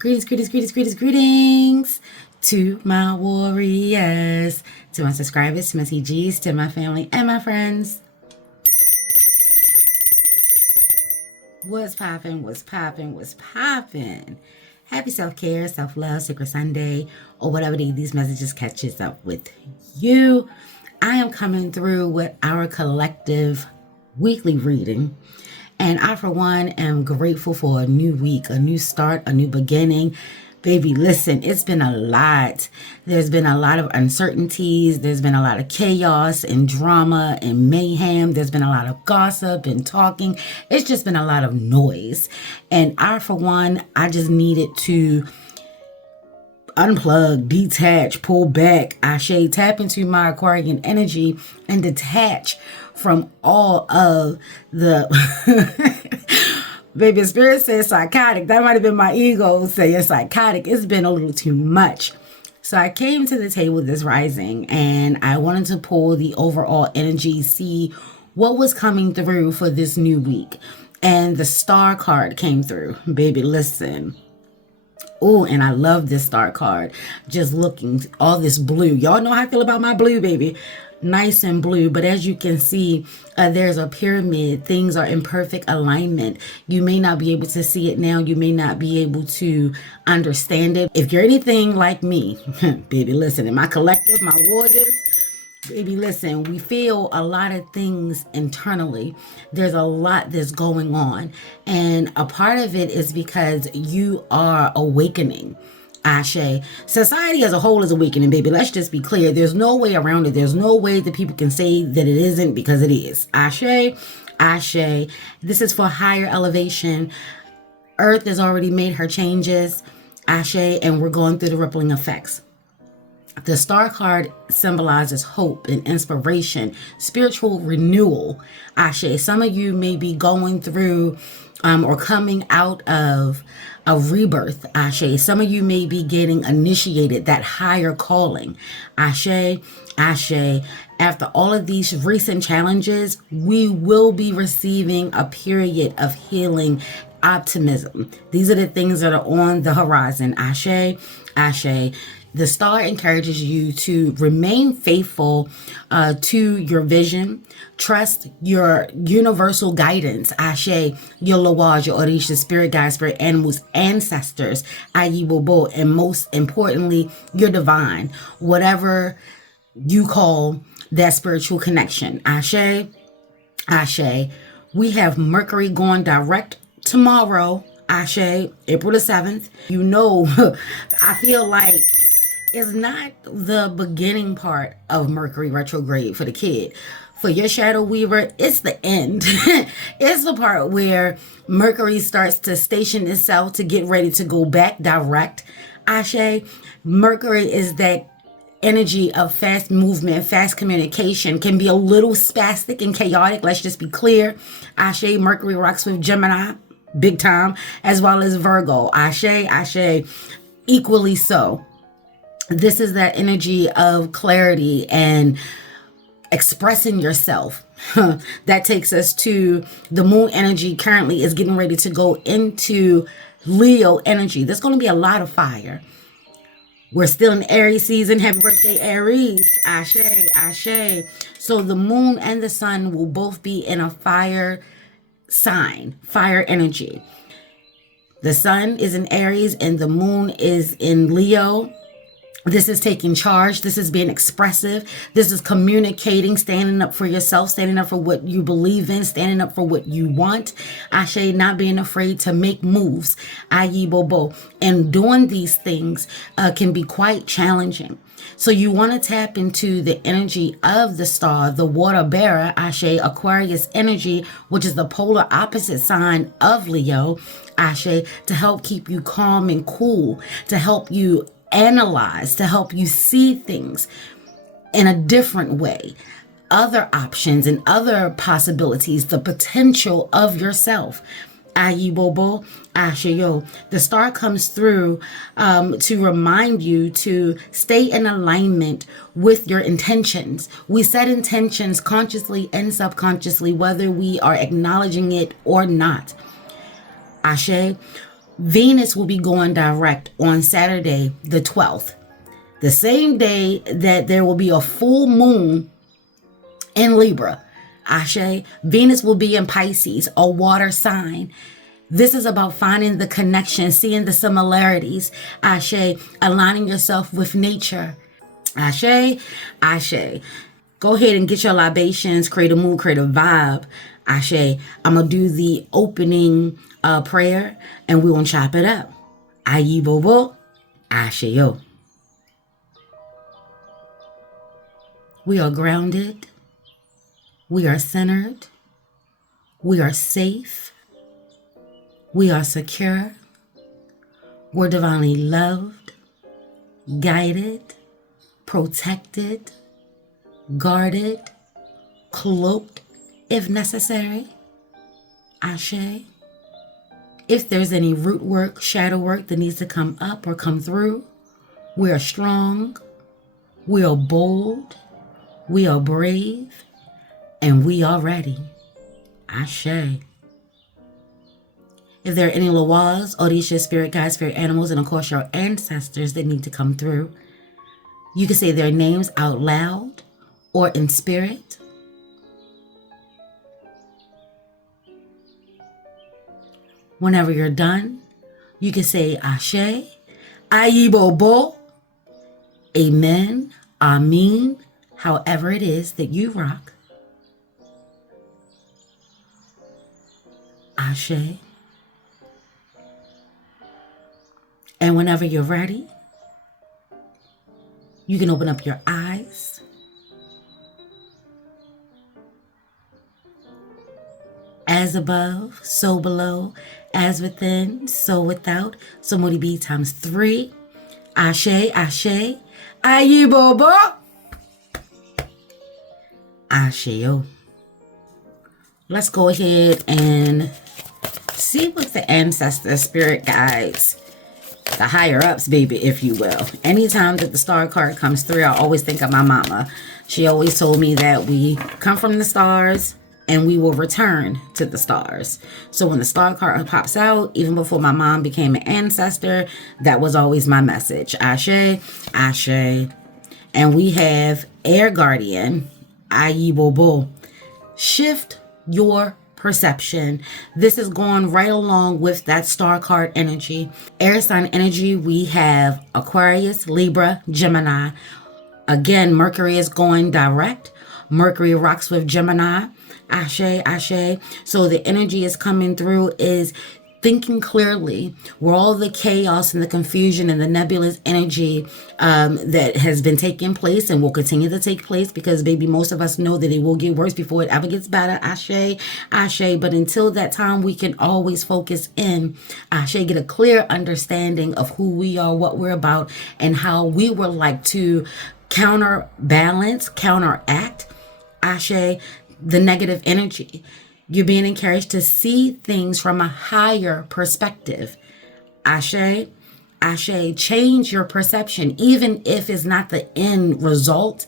Greetings to my warriors, to my subscribers, to my CGs, to my family and my friends. What's poppin', what's poppin', what's poppin'? Happy self-care, self-love, Sacred Sunday, or whatever day these messages catches up with you. I am coming through with our collective weekly reading. And I, for one, am grateful for a new week, a new start, a new beginning. Baby, listen, it's been a lot. There's been a lot of uncertainties. There's been a lot of chaos and drama and mayhem. There's been a lot of gossip and talking. It's just been a lot of noise. And I, for one, I just needed to unplug, detach, pull back, tap into my Aquarian energy and detach from all of the baby. Spirit says psychotic. That might have been my ego saying psychotic. It's been a little too much. So I came to the table this rising and I wanted to pull the overall energy, see what was coming through for this new week. And the star card came through. Baby, listen. Oh, and I love this star card. Just looking, all this blue. Y'all know how I feel about my blue, baby. Nice and blue. But as you can see, there's a pyramid. Things are in perfect alignment. You may not be able to see it now. You may not be able to understand it. If you're anything like me, baby, listen, in my collective, my warriors, baby, listen, we feel a lot of things internally. There's a lot that's going on. And a part of it is because you are awakening. Ashe. Society as a whole is awakening, baby. Let's just be clear. There's no way around it. There's no way that people can say that it isn't, because it is. Ashe. Ashe. This is for higher elevation. Earth has already made her changes. Ashe. And we're going through the rippling effects. The star card symbolizes hope and inspiration, spiritual renewal. Ashe. Some of you may be going through or coming out of a rebirth. Ashe. Some of you may be getting initiated, that higher calling. Ashe. Ashe. After all of these recent challenges, we will be receiving a period of healing, optimism. These are the things that are on the horizon. Ashe. Ashe. The star encourages you to remain faithful to your vision. Trust your universal guidance. Ashe, your Lawaj, your Orisha, spirit guides, spirit animals, ancestors, Ayi Bobo, and most importantly, your divine. Whatever you call that spiritual connection. Ashe, Ashe. We have Mercury going direct tomorrow. Ashe, April the 7th. You know, I feel like it's not the beginning part of Mercury retrograde for the kid. For your shadow weaver, it's the end. It's the part where Mercury starts to station itself to get ready to go back direct. Ashe, Mercury is that energy of fast movement, fast communication, can be a little spastic and chaotic. Let's just be clear. Ashe, Mercury rocks with Gemini, big time, as well as Virgo. Ashe, Ashe, equally so. This is that energy of clarity and expressing yourself. That takes us to the moon energy. Currently is getting ready to go into Leo energy. There's going to be a lot of fire. We're still in Aries season. Happy birthday, Aries. Ashe, Ashe. So the moon and the sun will both be in a fire sign, fire energy. The sun is in Aries and the moon is in Leo. This is taking charge. This is being expressive. This is communicating, standing up for yourself, standing up for what you believe in, standing up for what you want. Ashe, not being afraid to make moves. Ayi Bobo. And doing these things can be quite challenging. So you want to tap into the energy of the star, the water bearer, Ashe, Aquarius energy, which is the polar opposite sign of Leo, Ashe, to help keep you calm and cool, to help you analyze, to help you see things in a different way, other options and other possibilities, the potential of yourself. Ayi Bobo, Ashayo. The star comes through to remind you to stay in alignment with your intentions. We set intentions consciously and subconsciously, whether we are acknowledging it or not. Ashe. Venus will be going direct on Saturday, the 12th. The same day that there will be a full moon in Libra. Ashe. Venus will be in Pisces, a water sign. This is about finding the connection, seeing the similarities. Ashe. Aligning yourself with nature. Ashe. Ashe. Go ahead and get your libations, create a mood, create a vibe. Ashe. I'm going to do the opening prayer and we're going to chop it up. Ayi bobo. Ashe yo. We are grounded. We are centered. We are safe. We are secure. We're divinely loved, guided, protected, guarded, cloaked if necessary. Ashe. If there's any root work, shadow work that needs to come up or come through, we are strong, we are bold, we are brave, and we are ready. Ashe. If there are any Lawaz, Orisha, spirit guides, spirit animals, and of course your ancestors that need to come through, you can say their names out loud or in spirit. Whenever you're done, you can say Ashe, Ayibobo, Amen, Amin, however it is that you rock. Ashe. And whenever you're ready, you can open up your eyes. As above, so below, as within, so without. So Modi B times 3. Ashe, Ashe, Ayibobo, Asheo. Let's go ahead and see what the ancestor spirit guides, the higher ups, baby, if you will. Anytime that the star card comes through, I always think of my mama. She always told me that we come from the stars and we will return to the stars. So when the star card pops out, even before my mom became an ancestor, that was always my message. Ashe, Ashe. And we have Air Guardian, Ayibobo. Shift your perception. This is going right along with that star card energy. Air sign energy, we have Aquarius, Libra, Gemini. Again, Mercury is going direct. Mercury rocks with Gemini. Ashe, Ashe. So the energy is coming through is thinking clearly, where all the chaos and the confusion and the nebulous energy that has been taking place and will continue to take place, because baby, most of us know that it will get worse before it ever gets better. Ashe, Ashe. But until that time, we can always focus in. Ashe, get a clear understanding of who we are, what we're about, and how we would like to counterbalance, counteract, Ashe, the negative energy. You're being encouraged to see things from a higher perspective. Ashe, Ashe, change your perception, even if it's not the end result.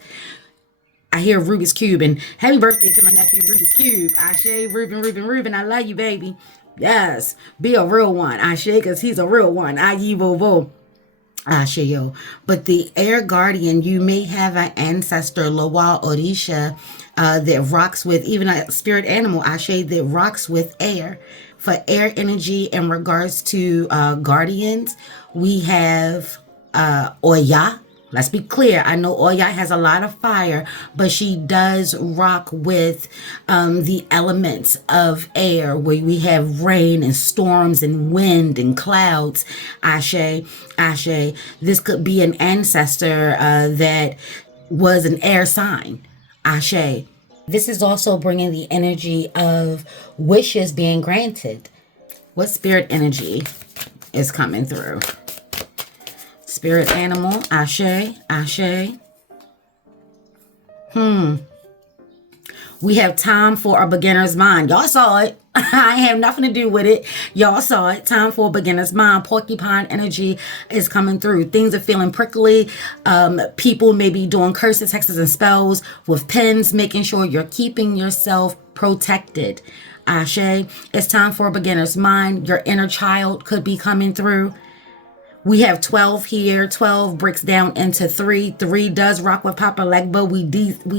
I hear Rubik's Cube, and happy birthday to my nephew, Rubik's Cube. Ashe, Ruben, I love you, baby. Yes, be a real one. Ashe, because he's a real one. Ayivovo. Ashayo. But the air guardian, you may have an ancestor, Loa Orisha, that rocks with, even a spirit animal, Ashe, that rocks with air. For air energy in regards to guardians, we have Oya. Let's be clear. I know Oya has a lot of fire, but she does rock with the elements of air, where we have rain and storms and wind and clouds. Ashe, Ashe. This could be an ancestor that was an air sign. Ashe. This is also bringing the energy of wishes being granted. What spirit energy is coming through? Spirit animal, Ashe, Ashe. We have time for a beginner's mind. Y'all saw it. I have nothing to do with it. Y'all saw it. Time for a beginner's mind. Porcupine energy is coming through. Things are feeling prickly. People may be doing curses, hexes, and spells with pens, making sure you're keeping yourself protected. Ashe. It's time for a beginner's mind. Your inner child could be coming through. We have 12 here. 12 breaks down into 3. 3 does rock with Papa Legba. We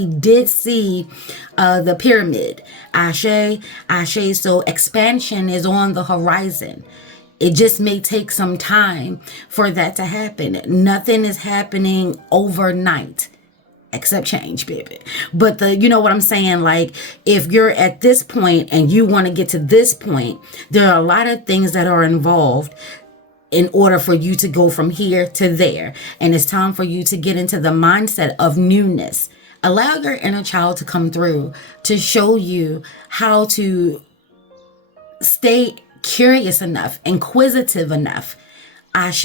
did see the pyramid. Ashe, Ashe. So expansion is on the horizon. It just may take some time for that to happen. Nothing is happening overnight. Except change, baby. But you know what I'm saying? Like, if you're at this point and you want to get to this point, there are a lot of things that are involved in order for you to go from here to there. And it's time for you to get into the mindset of newness. Allow your inner child to come through to show you how to stay curious enough, inquisitive enough, Ashe,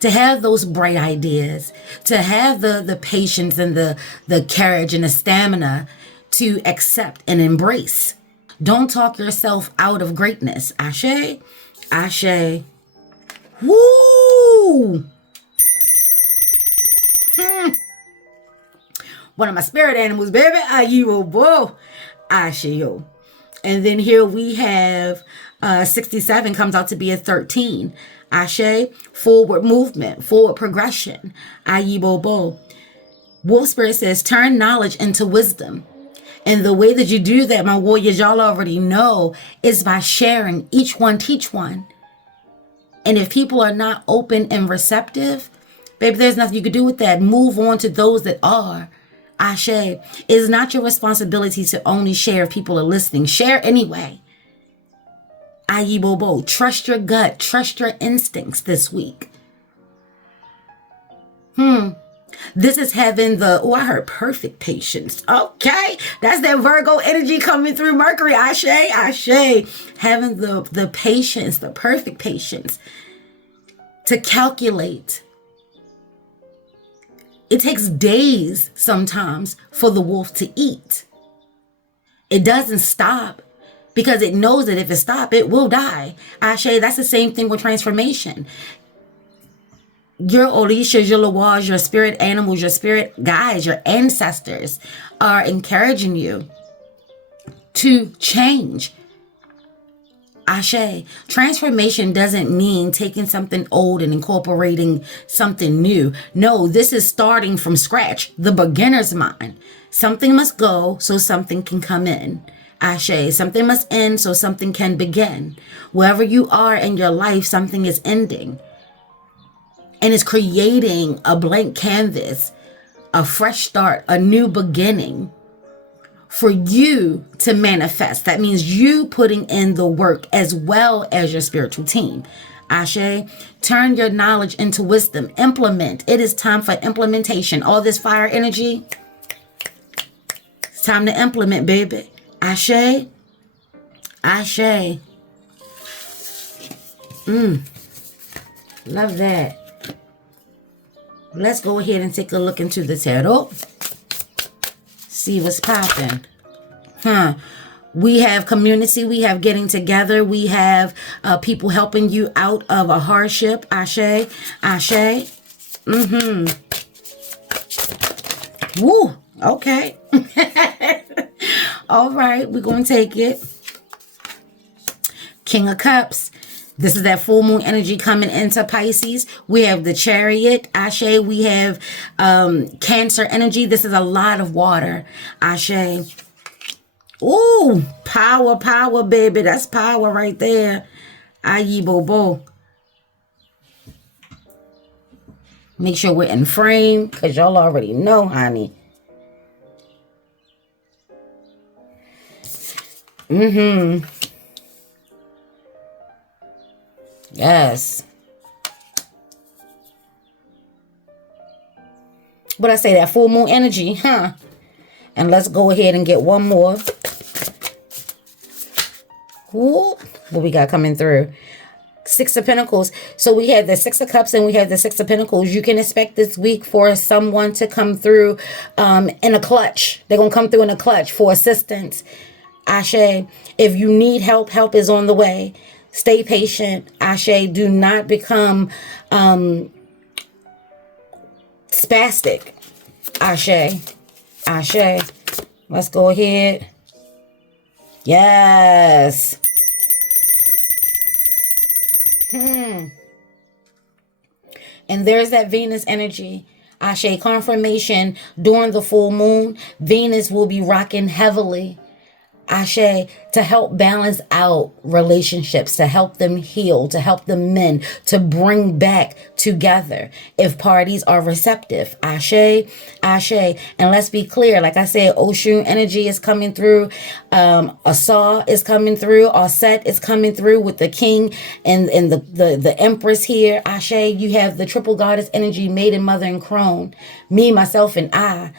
to have those bright ideas, to have the patience and the courage and the stamina to accept and embrace. Don't talk yourself out of greatness. Ashe, Ashe. Woo! One of my spirit animals, baby. Ayibo. Ashio. And then here we have 67 comes out to be a 13. Ashe, forward movement, forward progression. Ayibo. Wolf Spirit says, turn knowledge into wisdom. And the way that you do that, my warriors, y'all already know, is by sharing. Each one teach one. And if people are not open and receptive, baby, there's nothing you can do with that. Move on to those that are. Ashe, it is not your responsibility to only share if people are listening. Share anyway. Ayibo. Trust your gut. Trust your instincts this week. This is having I heard perfect patience. Okay. That's that Virgo energy coming through Mercury. Ashe, Ashe. Having the patience, the perfect patience to calculate. It takes days sometimes for the wolf to eat. It doesn't stop because it knows that if it stops, it will die. Ashe, that's the same thing with transformation. Your Orishas, your Lawars, your spirit animals, your spirit guides, your ancestors are encouraging you to change. Ashe. Transformation doesn't mean taking something old and incorporating something new. No, this is starting from scratch. The beginner's mind. Something must go so something can come in. Ashe. Something must end so something can begin. Wherever you are in your life, something is ending. And it's creating a blank canvas, a fresh start, a new beginning for you to manifest. That means you putting in the work as well as your spiritual team. Ashe, turn your knowledge into wisdom. Implement. It is time for implementation. All this fire energy, it's time to implement, baby. Ashe, Ashe. Love that. Let's go ahead and take a look into the tarot. See what's popping. We have community. We have getting together. We have people helping you out of a hardship. Ashe. Ashe. Woo. Okay. All right. We're going to take it. King of Cups. This is that full moon energy coming into Pisces. We have the Chariot, Ashe. We have Cancer energy. This is a lot of water, Ashe. Ooh, power, power, baby. That's power right there. Ayibo. Make sure we're in frame because y'all already know, honey. Yes. But I say that full moon energy, huh? And let's go ahead and get one more. Ooh, what we got coming through? Six of Pentacles. So we have the Six of Cups and we have the Six of Pentacles. You can expect this week for someone to come through in a clutch. They're going to come through in a clutch for assistance. Ashe, if you need help, help is on the way. Stay patient. Ashe, do not become spastic. Ashe. Ashe. Let's go ahead Yes. And there's that Venus energy. Ashe, confirmation during the full moon. Venus will be rocking heavily. Ashe, to help balance out relationships, to help them heal, to help them mend, to bring back together if parties are receptive. Ashe, Ashe. And let's be clear, like I said, Oshun energy is coming through. Asa is coming through. Aset is coming through with the king and the empress here. Ashe, you have the triple goddess energy, maiden, mother, and crone. Me, myself, and I.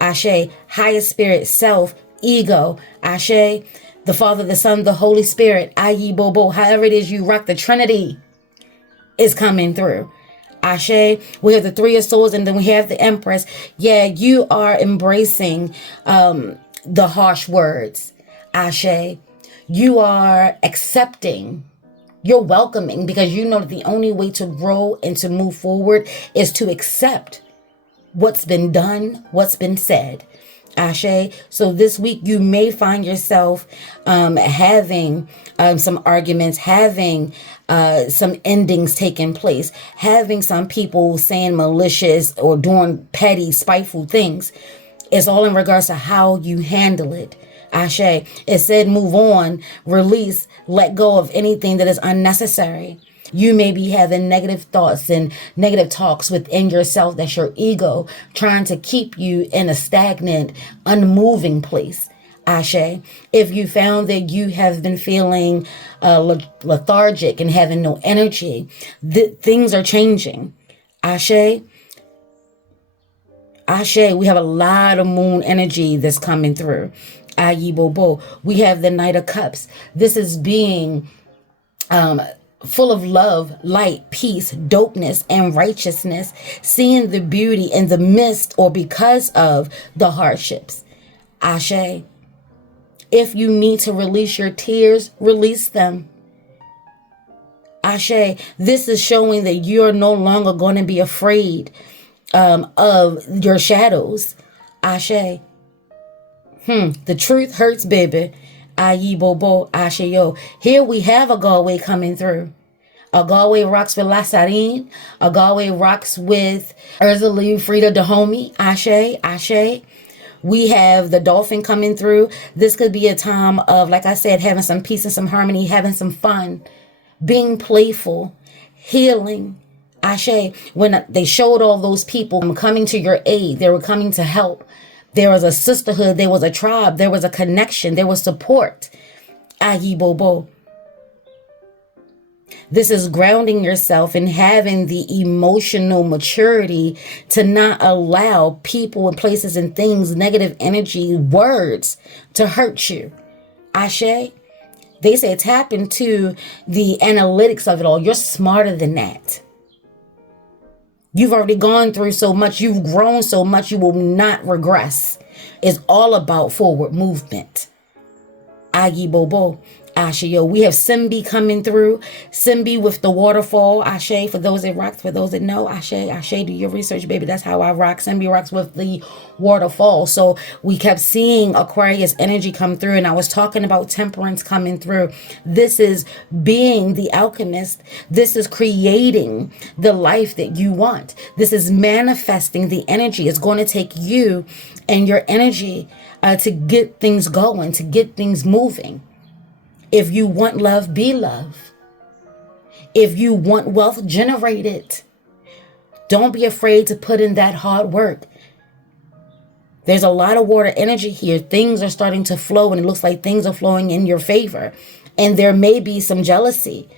Ashe, highest spirit, self, ego, Ashe, the Father, the Son, the Holy Spirit, Ayi Bobo, however it is you rock, the Trinity is coming through. Ashe, we have the Three of Swords, and then we have the Empress. Yeah, you are embracing the harsh words. Ashe, you are accepting. You're welcoming, because you know that the only way to grow and to move forward is to accept what's been done, what's been said. Ashe. So this week you may find yourself having some arguments, having some endings taking place, having some people saying malicious or doing petty, spiteful things. It's all in regards to how you handle it. Ashe. It said move on, release, let go of anything that is unnecessary. You may be having negative thoughts and negative talks within yourself. That's your ego trying to keep you in a stagnant, unmoving place. Ashe. If you found that you have been feeling lethargic and having no energy, things are changing. Ashe. Ashe. We have a lot of moon energy that's coming through. Ayi Bobo. We have the Knight of Cups. This is being full of love, light, peace, dopeness, and righteousness, seeing the beauty in the midst or because of the hardships. Ashe. If you need to release your tears, release them. Ashe. This is showing that you're no longer going to be afraid of your shadows. Ashe. The truth hurts, baby. Ayi Bobo, Ashe Yo. Here we have a Galway coming through. A Galway rocks with Lasarine. A Galway rocks with Ursula Frida Dahomey. Ashe, Ashe. We have the dolphin coming through. This could be a time of, like I said, having some peace and some harmony, having some fun, being playful, healing. Ashe. When they showed all those people coming to your aid, they were coming to help. There was a sisterhood, there was a tribe, there was a connection, there was support. Ayi Bobo. This is grounding yourself and having the emotional maturity to not allow people and places and things, negative energy, words to hurt you. Ashe. They say tap into the analytics of it all. You're smarter than that. You've already gone through so much. You've grown so much. You will not regress. It's all about forward movement. Ayi Bobo. Ashe Yo. We have Simbi coming through. Simbi with the waterfall. Ashe. For those that rock, for those that know. Ashe. Ashe. Do your research, baby. That's how I rock. Simbi rocks with the waterfall. So we kept seeing Aquarius energy come through. And I was talking about temperance coming through. This is being the alchemist. This is creating the life that you want. This is manifesting the energy. It's going to take you and your energy to get things going, to get things moving. If you want love, be love. If you want wealth, generate it. Don't be afraid to put in that hard work. There's a lot of water energy here. Things are starting to flow, and it looks like things are flowing in your favor. And there may be some jealousy.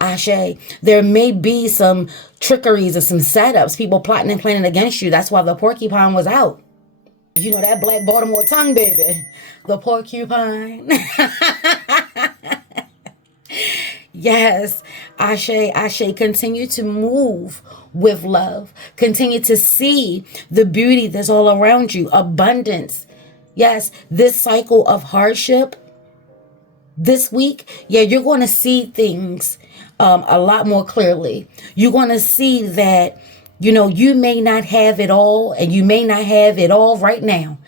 Ashe. There may be some trickeries or some setups, people plotting and planning against you. That's why the porcupine was out. You know that black Baltimore tongue, baby. The porcupine. Yes. Ashe, Ashe. Continue to move with love. Continue to see the beauty that's all around you. Abundance. Yes. This cycle of hardship this week, yeah, you're going to see things a lot more clearly. You're going to see that, you know, you may not have it all, and you may not have it all right now.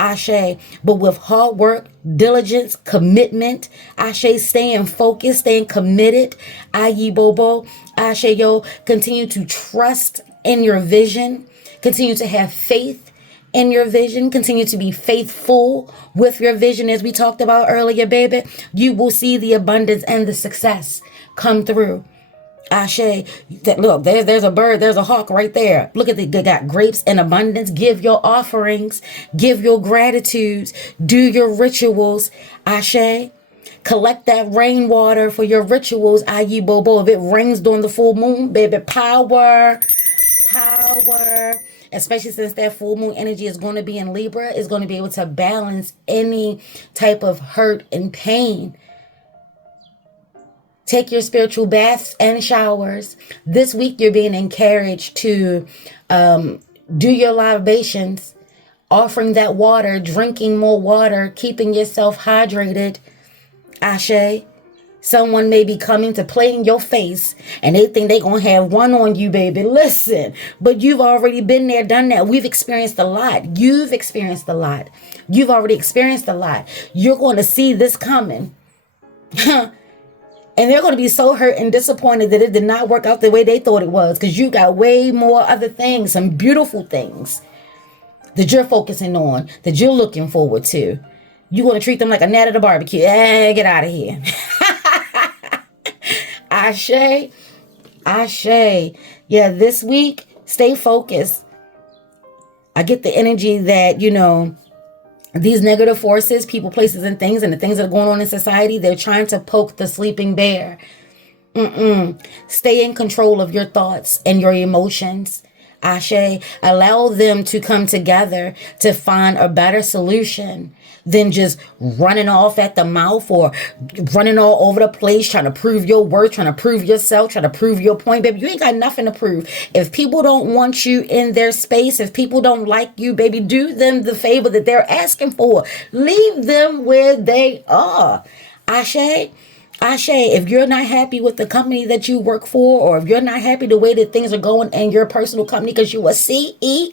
Ashe. But with hard work, diligence, commitment, Ashe, staying focused, staying committed, Ayi Bobo, Ashe, yo, continue to trust in your vision, continue to have faith in your vision, continue to be faithful with your vision, as we talked about earlier, baby. You will see the abundance and the success come through. Ashe, look, there's a bird, there's a hawk right there. Look at they got grapes in abundance. Give your offerings, give your gratitudes, do your rituals. Ashe, collect that rainwater for your rituals. Ayi Bobo, if it rains during the full moon, baby, power. Especially since that full moon energy is going to be in Libra, is going to be able to balance any type of hurt and pain. Take your spiritual baths and showers. This week, you're being encouraged to do your libations, offering that water, drinking more water, keeping yourself hydrated. Ashe. Someone may be coming to play in your face and they think they're going to have one on you, baby. Listen, but you've already been there, done that. We've experienced a lot. You've experienced a lot. You've already experienced a lot. You're going to see this coming. And they're going to be so hurt and disappointed that it did not work out the way they thought it was, because you got way more other things, some beautiful things that you're focusing on, that you're looking forward to. You're going to treat them like a gnat at a barbecue. Get out of here. Ashe. Yeah, this week, stay focused. I get the energy that, these negative forces, people, places, and things, and the things that are going on in society, they're trying to poke the sleeping bear. Stay in control of your thoughts and your emotions. Ashe, allow them to come together to find a better solution than just running off at the mouth or running all over the place, trying to prove your worth, trying to prove yourself, trying to prove your point. Baby, you ain't got nothing to prove. If people don't want you in their space, if people don't like you, baby, do them the favor that they're asking for. Leave them where they are. Ashe. If you're not happy with the company that you work for, or if you're not happy the way that things are going in your personal company because you're a CEO,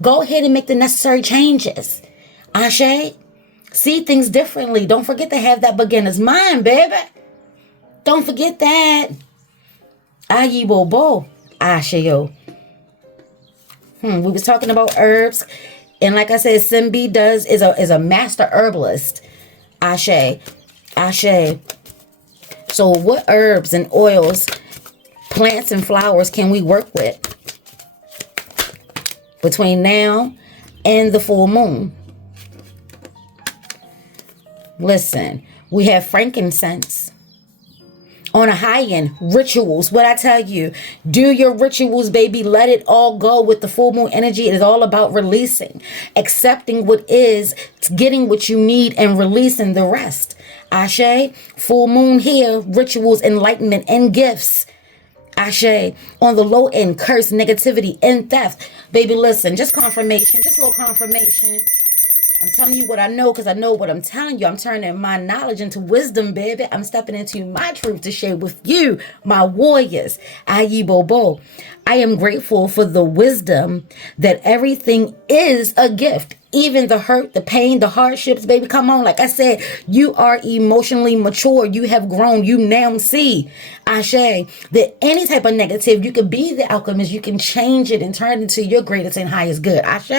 go ahead and make the necessary changes. Ashe, see things differently. Don't forget to have that beginner's mind, baby. Don't forget that. Ayi Bobo. Ashe, yo. We was talking about herbs. And like I said, Simbi is a master herbalist. Ashe. So what herbs and oils, plants and flowers can we work with between now and the full moon? Listen, we have frankincense. On a high end, rituals. What I tell you, do your rituals, baby. Let it all go with the full moon energy. It is all about releasing, accepting what is, getting what you need, and releasing the rest. Ashe, full moon here, rituals, enlightenment, and gifts. Ashe, on the low end, curse, negativity, and theft. Baby, listen, just confirmation, just a little confirmation. I'm telling you what I know because I know what I'm telling you. I'm turning my knowledge into wisdom, baby. I'm stepping into my truth to share with you, my warriors. Ayi Bobo. I am grateful for the wisdom that everything is a gift. Even the hurt, the pain, the hardships, baby. Come on. Like I said, you are emotionally mature. You have grown. You now see, Ashe, that any type of negative, you can be the alchemist. You can change it and turn it into your greatest and highest good. Ashe.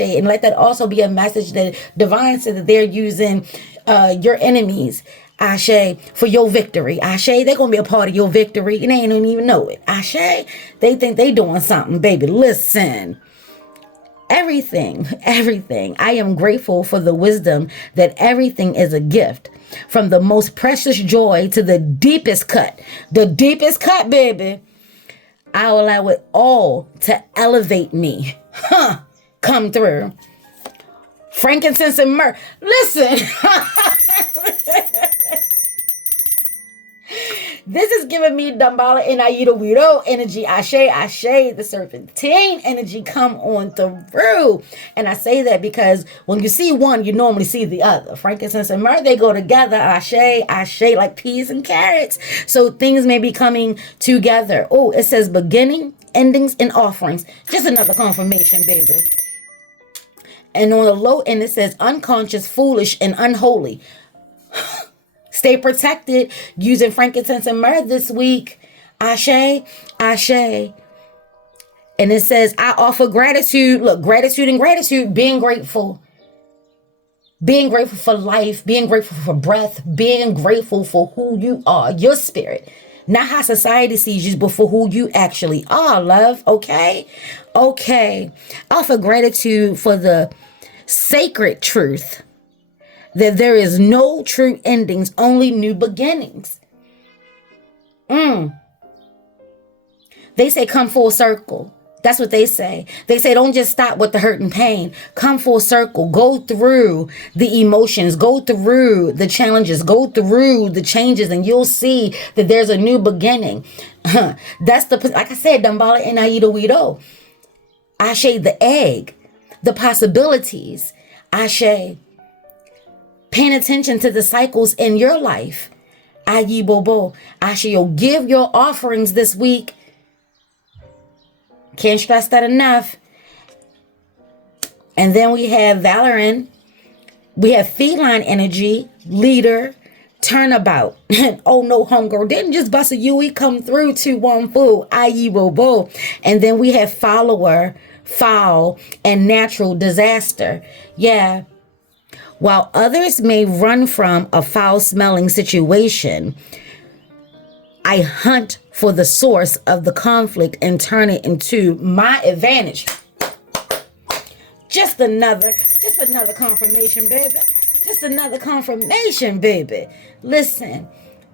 And let that also be a message that divine said that they're using your enemies, Ashe, for your victory. Ashe, they're going to be a part of your victory and they don't even know it. Ashe, they think they doing something, baby. Listen. Everything. I am grateful for the wisdom that everything is a gift. From the most precious joy to the deepest cut. The deepest cut, baby. I'll allow it all to elevate me. Come through. Frankincense and myrrh. Listen. This is giving me Dambala and Aida Widow energy. Ashe, the serpentine energy come on through. And I say that because when you see one, you normally see the other. Frankincense and myrrh, they go together. Ashe, like peas and carrots. So things may be coming together. Oh, it says beginning, endings, and offerings. Just another confirmation, baby. And on the low end, it says unconscious, foolish, and unholy. Stay protected using frankincense and myrrh this week. Ashe, ashe. And it says, I offer gratitude. Look, gratitude and gratitude, being grateful. Being grateful for life, being grateful for breath, being grateful for who you are, your spirit. Not how society sees you, but for who you actually are, love. Okay? Okay. I offer gratitude for the sacred truth that there is no true endings, only new beginnings. They say come full circle. That's what they say. They say don't just stop with the hurt and pain. Come full circle. Go through the emotions. Go through the challenges. Go through the changes, and you'll see that there's a new beginning. That's the, like I said, Dambala and Aido Wido. Ashe, the egg, the possibilities. Ashe, paying attention to the cycles in your life. Ayi Bobo. Ashe, you'll give your offerings this week. Can't stress that enough. And then we have Valoran. We have feline energy, leader, turnabout. Oh no, homegirl, didn't just bust a Yui come through to Wamfu, Ayi Bobo. And then we have follower, foul, and natural disaster. Yeah. While others may run from a foul-smelling situation, I hunt for the source of the conflict and turn it into my advantage. Just another confirmation, baby. Just another confirmation, baby. Listen,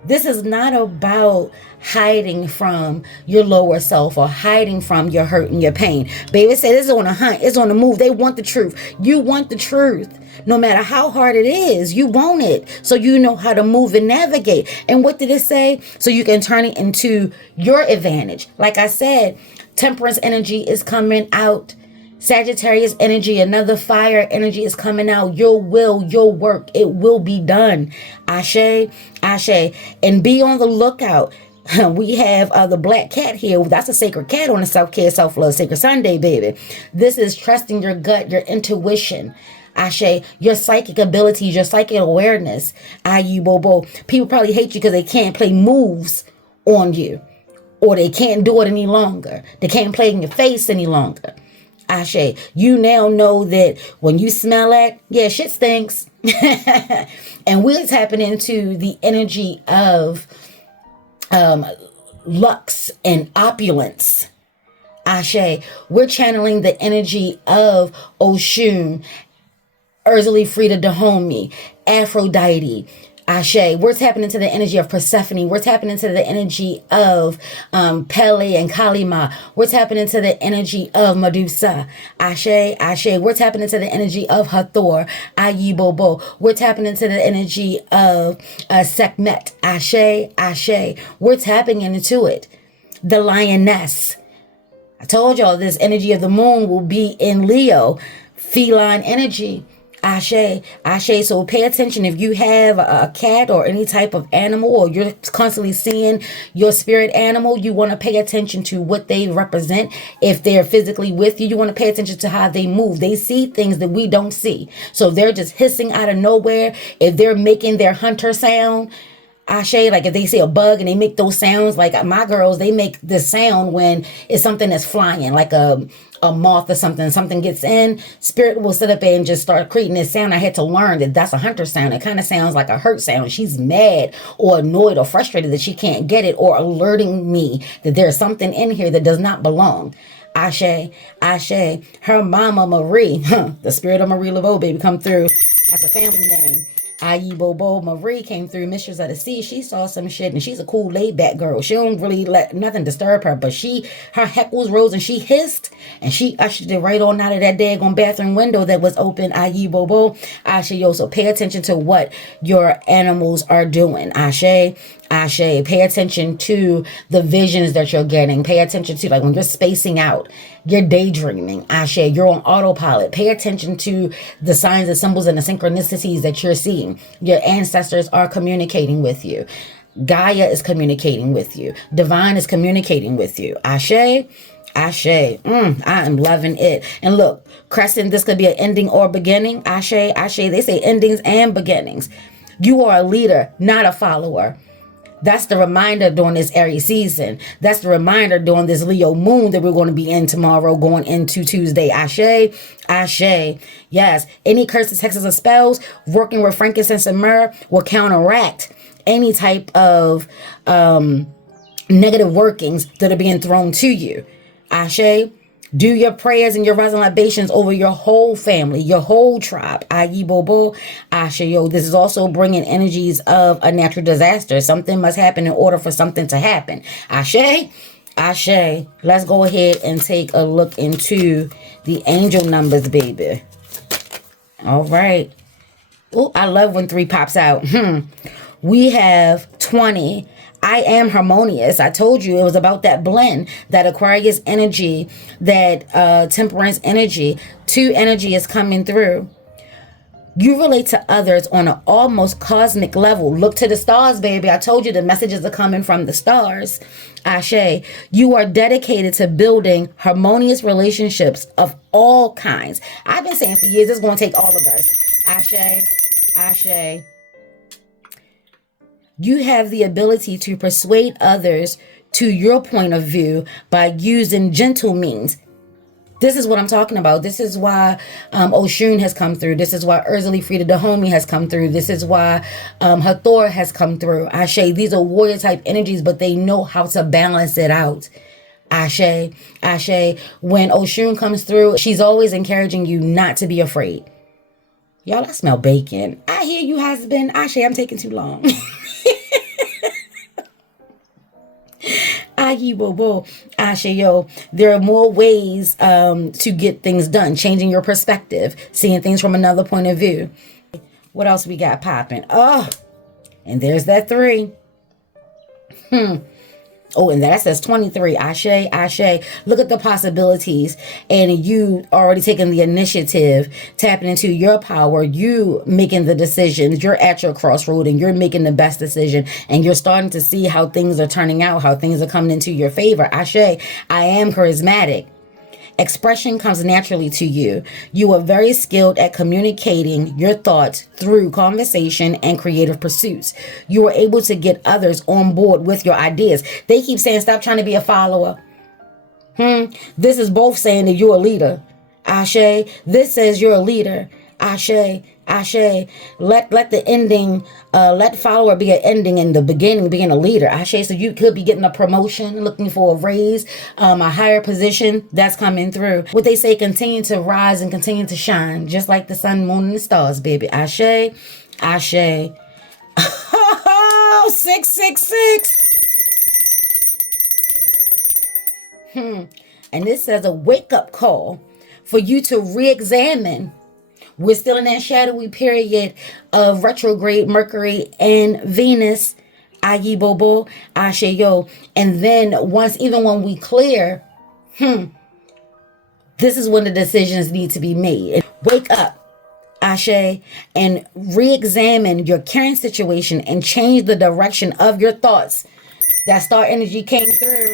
this is not about hiding from your lower self or hiding from your hurt and your pain. Baby said it's on a hunt. It's on the move. They want the truth. You want the truth. No matter how hard it is, you want it. So you know how to move and navigate. And what did it say? So you can turn it into your advantage. Like I said, temperance energy is coming out. Sagittarius energy, another fire energy is coming out. Your will, your work, it will be done. Ashe, ashe. And be on the lookout. We have the black cat here. That's a sacred cat on the self-care, self-love, sacred Sunday, baby. This is trusting your gut, your intuition. Ashe, your psychic abilities, your psychic awareness. Ayi Bobo. People probably hate you because they can't play moves on you. Or they can't do it any longer. They can't play in your face any longer. Ashe, you now know that when you smell it, yeah, shit stinks. And we're tapping into the energy of lux and opulence. Ashe, we're channeling the energy of Oshun, Ursula Frida Dahomey, Aphrodite, Ashe. We're tapping into the energy of Persephone. We're tapping into the energy of Pele and Kalima. We're tapping into the energy of Medusa. Ashe, Ashe. We're tapping into the energy of Hathor. Ayi Bobo. We're tapping into the energy of Sekhmet. Ashe, Ashe. We're tapping into it. The lioness. I told y'all this energy of the moon will be in Leo. Feline energy. Ashe, ashe. So pay attention. If you have a cat or any type of animal, or you're constantly seeing your spirit animal, you want to pay attention to what they represent. If they're physically with you, you want to pay attention to how they move. They see things that we don't see. So if they're just hissing out of nowhere, if they're making their hunter sound, Ashe, like if they see a bug and they make those sounds, like my girls, they make this sound when it's something that's flying, like a moth or something gets in. Spirit will sit up there and just start creating this sound. I had to learn that that's a hunter sound. It kind of sounds like a hurt sound. She's mad or annoyed or frustrated that she can't get it, or alerting me that there's something in here that does not belong. Ashe, Ashe. Her mama Marie, the spirit of Marie Laveau, baby, come through. That's a family name. Ayi Bobo Marie came through, Mistress of the Sea. She saw some shit, and she's a cool laid back girl. She don't really let nothing disturb her, but her heckles rose and she hissed, and she ushered it right on out of that daggone bathroom window that was open. Ayi Bobo. Ashe, yo. So pay attention to what your animals are doing. Ashe, Ashe. Pay attention to the visions that you're getting. Pay attention to, like, when you're spacing out, you're daydreaming. Ashe, you're on autopilot. Pay attention to the signs and symbols and the synchronicities that you're seeing. Your ancestors are communicating with you. Gaia is communicating with you. Divine is communicating with you. Ashe, Ashe. I am loving it. And look, Crescent, this could be an ending or beginning. Ashe, Ashe. They say endings and beginnings. You are a leader, not a follower. That's the reminder during this Aries season. That's the reminder during this Leo moon that we're going to be in tomorrow, going into Tuesday. Ashe, Ashe. Yes, any curses, hexes, or spells working with frankincense and myrrh will counteract any type of negative workings that are being thrown to you. Ashe. Do your prayers and your rising libations over your whole family, your whole tribe. Ayi bobo, ashe yo. This is also bringing energies of a natural disaster. Something must happen in order for something to happen. Ashe, ashe. Let's go ahead and take a look into the angel numbers, baby. All right. Oh, I love when 3 pops out. We have 20. I am harmonious. I told you it was about that blend, that Aquarius energy, that temperance energy. 2 energy is coming through. You relate to others on an almost cosmic level. Look to the stars, baby. I told you the messages are coming from the stars. Ashe. You are dedicated to building harmonious relationships of all kinds. I've been saying for years, it's going to take all of us. Ashe. Ashe. You have the ability to persuade others to your point of view by using gentle means. This is what I'm talking about. This is why Oshun has come through. This is why Urzuli Frida Dahomey has come through. This is why Hathor has come through. Ashe, these are warrior type energies, but they know how to balance it out. Ashe, Ashe. When Oshun comes through, she's always encouraging you not to be afraid. Y'all, I smell bacon. I hear you, husband. Ashe, I'm taking too long. Ashayo. There are more ways to get things done. Changing your perspective. Seeing things from another point of view. What else we got popping? Oh, and there's that 3. Oh, and that says 23. Ashe, Ashe. Look at the possibilities. And you already taking the initiative, tapping into your power, you making the decisions. You're at your crossroad and you're making the best decision. And you're starting to see how things are turning out, how things are coming into your favor. Ashe, I am charismatic. Expression comes naturally to you. You are very skilled at communicating your thoughts through conversation and creative pursuits. You are able to get others on board with your ideas. They keep saying, stop trying to be a follower. This is both saying that you're a leader. Ashe. This says you're a leader. Ashe. Ashe. Let the ending, let follower be an ending and the beginning being a leader. Ashe. So you could be getting a promotion, looking for a raise, a higher position that's coming through. What they say, continue to rise and continue to shine, just like the sun, moon, and the stars, baby. Ashe. Ashe. 666. And this says a wake-up call for you to re-examine. We're still in that shadowy period of retrograde Mercury and Venus. Ayi bobo, ashe yo. And then even when we clear, this is when the decisions need to be made. Wake up, ashe, and re-examine your current situation and change the direction of your thoughts. That star energy came through.